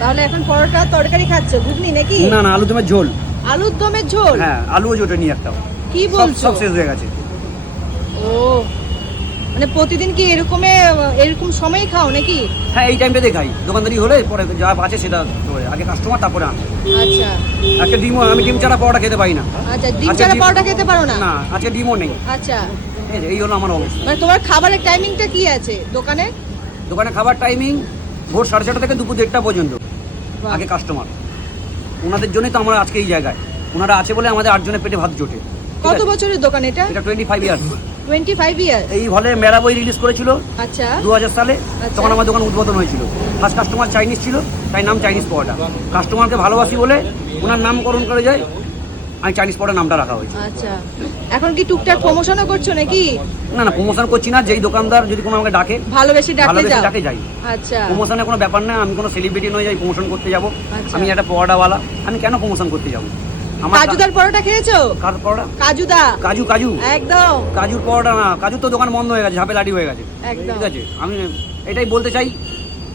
তাহলে এখন পরোটা তরকারি খাচ্ছ, ঘুগনি নাকি? না না, আলু দমের ঝোল। আলুর দমের ঝোল? হ্যাঁ, আলুও জোটেনি একটাও। কি বলছো? সব শেষ হয়ে গেছে। ও, মানে প্রতিদিন কি এরকম সময় খাও নাকি? হ্যাঁ, এই টাইমটাতে খাই। দোকানদারি হলে পরে যা আছে সেটা করে, আগে কাস্টমার তারপরে আমি। আচ্ছা আজকে আমি ডিম ছাড়া পরোটা খেতে পারি না। আচ্ছা, ডিম ছাড়া পরোটা খেতে পারো না? না, আজকে ডিমও নেই। আচ্ছা, এই হলো আমার অবস্থা। মানে তোমার খাবারের টাইমিংটা কি আছে দোকানে? দোকানে খাবার টাইমিং ভোর 7:30 থেকে দুপুর 1:30 পর্যন্ত। বাহ। আগে কাস্টমার, ওনাদের জন্যই তো আমরা আজকে এই জায়গায়। ওনারা আছে বলে আমাদের 8 জনের পেটে ভাত জোটে। কত বছরের দোকান এটা? এটা 25 ইয়ার্স। 25 ইয়ার্স? এই হলে মেলা বই রিলিজ করেছিল আচ্ছা 2000 সালে। আচ্ছা। তখন আমার দোকান উদ্বোধন হয়েছিল। ফার্স্ট কাস্টমার চাইনিজ ছিল, তাই নাম চাইনিজ পরোটা। কাস্টমারকে ভালোবাসি বলে ওনার নামকরণ করে যায়, আমি চাইনিজ পরোটা নামটা রাখা হয়েছে। আচ্ছা, এখন কি টুকটাক প্রমোশনও করছো নাকি? না না, প্রমোশন করছি না। যেই দোকানদার যদি কোনো আমাকে ডাকে, ভালোবেসে ডাকে যাই। আচ্ছা প্রমোশনের কোনো ব্যাপার না। আমি কোনো সেলিব্রিটি নয় যাই প্রমোশন করতে যাব। আচ্ছা। আমি একটা পরোটাওয়ালা, আমি কেন প্রমোশন করতে যাব? কাজুদার পরোটা খেয়েছো? কার পরোটা? কাজুদা? কাজু একদম। কাজুর পরোটা না, কাজুর তো দোকান বন্ধ হয়ে গেছে, ঝাপে লাডি হয়ে গেছে। একদম। ঠিক আছে, আমি এটাই বলতে চাই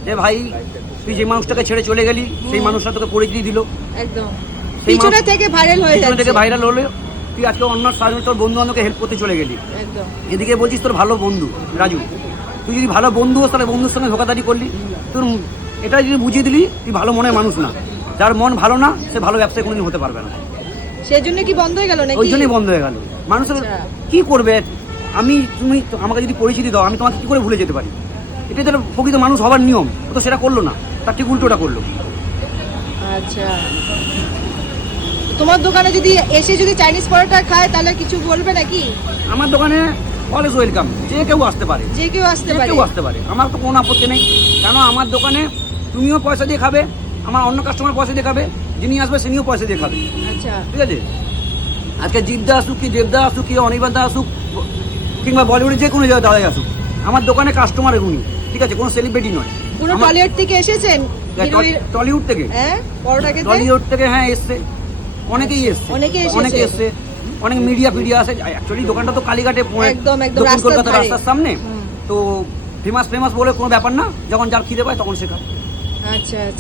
যে ভাই, তুই যে মানুষটাকে ছেড়ে চলে গেলি, সেই মানুষটা তোকে পরিচিতি দিল, একদম সেই পিছনে থেকে ভাইরাল হয়ে পিছনে যাচ্ছে। থেকে ভাইরাল হলো। তুই আজকে অন্য সাধারণ তোর বন্ধু বান্ধবকে হেল্প করতে চলে গেলি। একদম। এদিকে বলছিস তোর ভালো বন্ধু রাজু, তুই যদি ভালো বন্ধু হোস তাহলে বন্ধুর সঙ্গে ধোকাধারি করলি। তোর এটা যদি বুঝিয়ে দিলি তুই ভালো মনের মানুষ না। যার মন ভালো না সে ভালো ব্যবসায় কোনোদিন হতে পারবে না। সেই জন্য কি বন্ধ হয়ে গেল নাকি? ওই জন্যই বন্ধ হয়ে গেল। মানুষের আচ্ছা। কি করবে? তুমি আমাকে যদি পরিচিতি দাও, আমি তোমাকে কি করে ভুলে যেতে পারি? এটাই তো প্রকৃত মানুষ হবার নিয়ম। ও তো সেটা করলো না, তার ঠিক উল্টোটা করলো। আচ্ছা, তোমার দোকানে যদি এসে চাইনিজ পরোটা খায় তাহলে কিছু বলবে নাকি? আমার দোকানে অলওয়েজ ওয়েলকাম, যে কেউ আসতে পারে। যে কেউ আসতে পারে? কেউ আসতে পারে, আমার তো কোনো আপত্তি নেই। কেন, আমার দোকানে তুমিও পয়সা দিয়ে খাবে, আমার অন্য কাস্টমার পয়সা দিয়ে খাবে, যিনি আসবে তিনিও পয়সা দিয়ে খাবে। আচ্ছা ঠিক আছে, আজকে জিদ্দা আসুক কি দেবদা আসুক কি অনির্বাণদা আসুক কিংবা বলিউডে যে কোনো জায়গায় দাঁড়ায় আসুক, আমার দোকানে কাস্টমার এগুনি। ঠিক আছে, কোনো সেলিব্রিটি নয়। কোনো টলিউড থেকে এসেছেন? টলিউড থেকে? হ্যাঁ, পরোটা খেতে? টলিউড থেকে হ্যাঁ এসছে, অনেকেই এসছে। অনেকে এসেছে। অনেক মিডিয়া আসে। অ্যাকচুয়ালি দোকানটা তো কালীঘাটে, একদম দক্ষিণ কলকাতা ধারে। রাস্তার সামনে। তো ফেমাস বলে কোনো ব্যাপার না, যখন যার খিদে পায় তখন সে খায়। আচ্ছা আচ্ছা।